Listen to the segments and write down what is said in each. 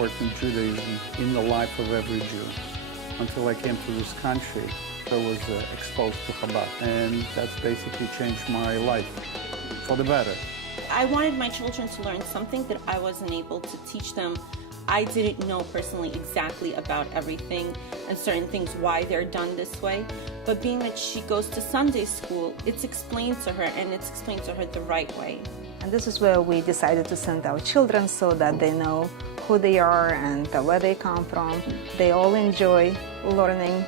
important Judaism in the life of every Jew. Until I came to this country, I was exposed to Chabad, and that's basically changed my life for the better. I wanted my children to learn something that I wasn't able to teach them. I didn't know personally exactly about everything and certain things, why they're done this way. But being that she goes to Sunday school, it's explained to her, and it's explained to her the right way. And this is where we decided to send our children so that they know who they are and where they come from. They all enjoy learning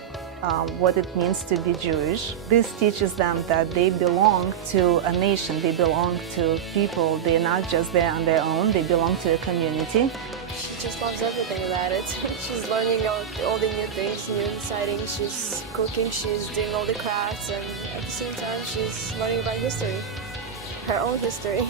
what it means to be Jewish. This teaches them that they belong to a nation, they belong to people. They're not just there on their own, they belong to a community. She just loves everything about it. She's learning all the new things, new exciting. She's cooking, she's doing all the crafts, and at the same time she's learning about history, her own history.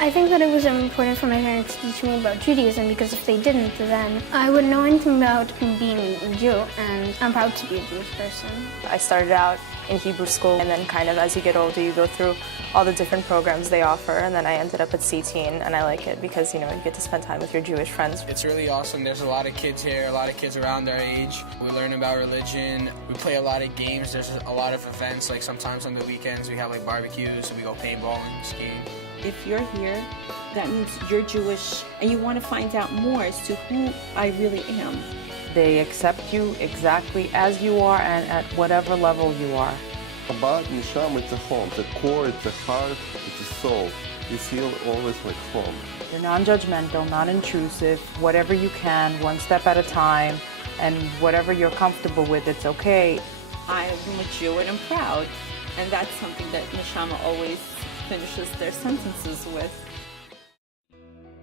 I think that it was important for my parents to teach me about Judaism, because if they didn't, then I wouldn't know anything about being a Jew, and I'm proud to be a Jewish person. I started out in Hebrew school, and then kind of as you get older, you go through all the different programs they offer, and then I ended up at CTN, and I like it because, you know, you get to spend time with your Jewish friends. It's really awesome. There's a lot of kids here, a lot of kids around our age. We learn about religion. We play a lot of games. There's a lot of events, like sometimes on the weekends we have like barbecues, we go paintballing, skiing. If you're here, that means you're Jewish and you want to find out more as to who I really am. They accept you exactly as you are and at whatever level you are. Chabad Neshama, it's a home. It's a core, it's a heart, it's a soul. You feel always like home. You're non-judgmental, non-intrusive, whatever you can, one step at a time, and whatever you're comfortable with, it's okay. I'm a Jew and I'm proud, and that's something that Neshama always finishes their sentences with.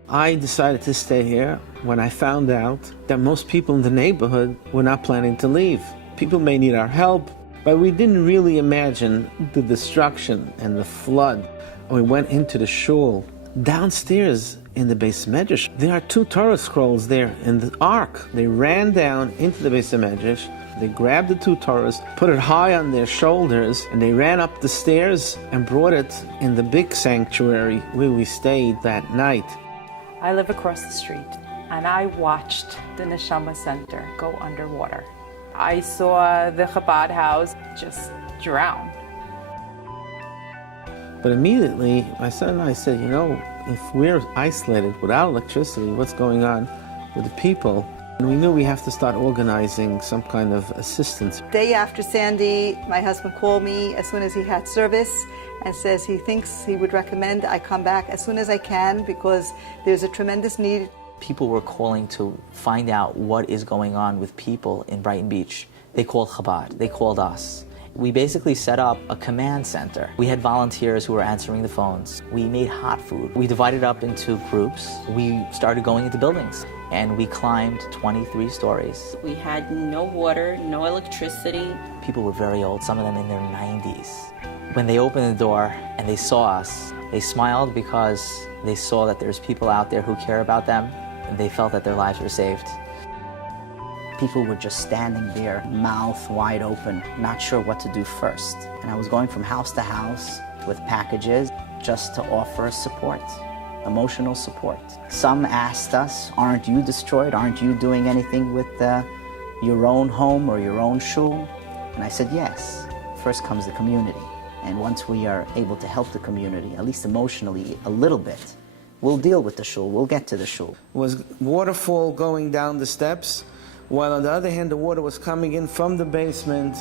I decided to stay here when I found out that most people in the neighborhood were not planning to leave. People may need our help, but we didn't really imagine the destruction and the flood. We went into the shul. Downstairs in the Beis Medrash, there are 2 Torah scrolls there in the ark. They ran down into the Beis Medrash. They grabbed the 2 Torahs, put it high on their shoulders, and they ran up the stairs and brought it in the big sanctuary where we stayed that night. I live across the street, and I watched the Neshama Center go underwater. I saw the Chabad house just drown. But immediately, my son and I said, you know, if we're isolated without electricity, what's going on with the people? And we knew we have to start organizing some kind of assistance. Day after Sandy, my husband called me as soon as he had service and says he thinks he would recommend I come back as soon as I can because there's a tremendous need. People were calling to find out what is going on with people in Brighton Beach. They called Chabad, they called us. We basically set up a command center. We had volunteers who were answering the phones. We made hot food. We divided up into groups. We started going into buildings, and we climbed 23 stories. We had no water, no electricity. People were very old, some of them in their 90s. When they opened the door and they saw us, they smiled because they saw that there's people out there who care about them, and they felt that their lives were saved. People were just standing there, mouth wide open, not sure what to do first. And I was going from house to house with packages just to offer support, emotional support. Some asked us, aren't you destroyed? Aren't you doing anything with your own home or your own shul? And I said, yes. First comes the community. And once we are able to help the community, at least emotionally, a little bit, we'll deal with the shul, we'll get to the shul. It was waterfall going down the steps, while on the other hand, the water was coming in from the basement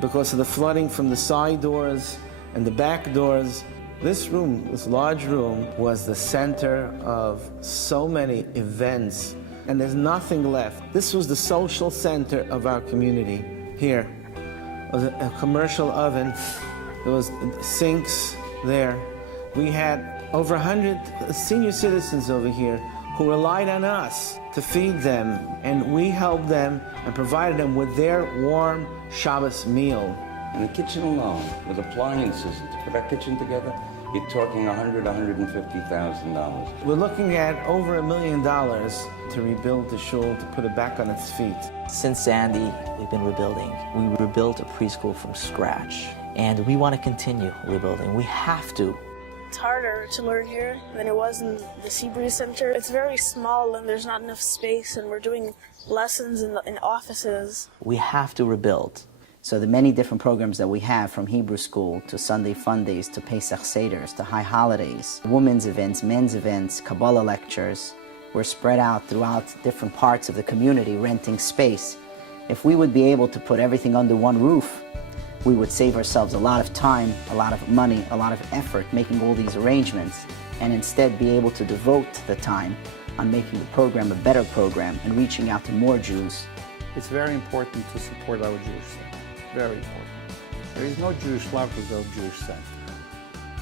because of the flooding from the side doors and the back doors. This room, this large room, was the center of so many events, and there's nothing left. This was the social center of our community here. There was a commercial oven, there was sinks there. We had over 100 senior citizens over here who relied on us to feed them, and we helped them and provided them with their warm Shabbos meal. In the kitchen alone, with appliances, to put our kitchen together, you're talking $150,000. We're looking at over $1 million to rebuild the shul, to put it back on its feet. Since Sandy, we've been rebuilding. We rebuilt a preschool from scratch, and we want to continue rebuilding. We have to It's harder to learn here than it was in the Hebrew Center. It's very small and there's not enough space, and we're doing lessons in offices. We have to rebuild. So the many different programs that we have, from Hebrew school to Sunday fun days to Pesach Seders to high holidays, women's events, men's events, Kabbalah lectures, we're spread out throughout different parts of the community, renting space. If we would be able to put everything under one roof, we would save ourselves a lot of time, a lot of money, a lot of effort making all these arrangements, and instead be able to devote the time on making the program a better program and reaching out to more Jews. It's very important to support our Jewish center. Very important. There is no Jewish life without Jewish center.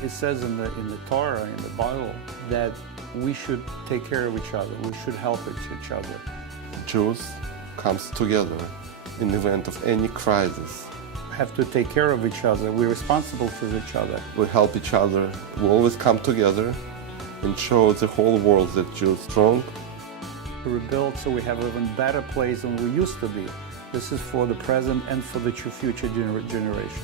It says in the Torah, in the Bible, that we should take care of each other. We should help each other. Jews comes together in the event of any crisis. We have to take care of each other. We're responsible for each other. We help each other. We always come together and show the whole world that Jews are strong. To rebuild so we have an even better place than we used to be. This is for the present and for the future generation.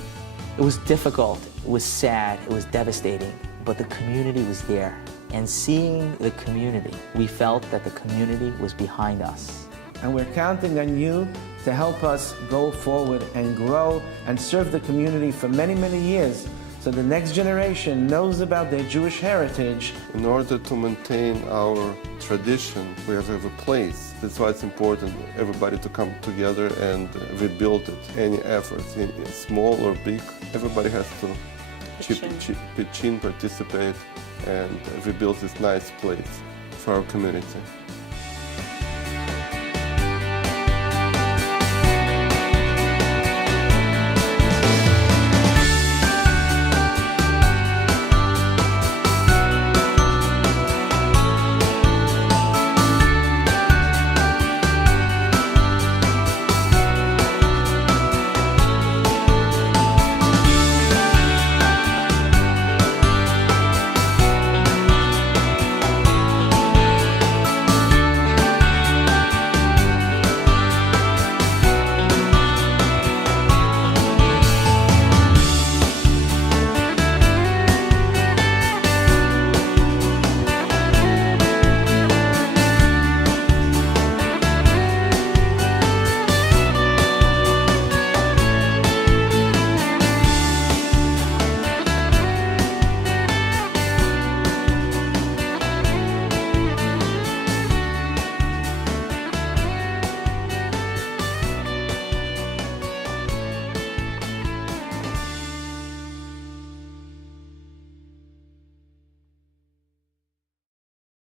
It was difficult, it was sad, it was devastating, but the community was there. And seeing the community, we felt that the community was behind us. And we're counting on you to help us go forward and grow and serve the community for many, many years, so the next generation knows about their Jewish heritage. In order to maintain our tradition, we have to have a place. That's why it's important everybody to come together and rebuild it. Any efforts, small or big, everybody has to pitch in, participate, and rebuild this nice place for our community.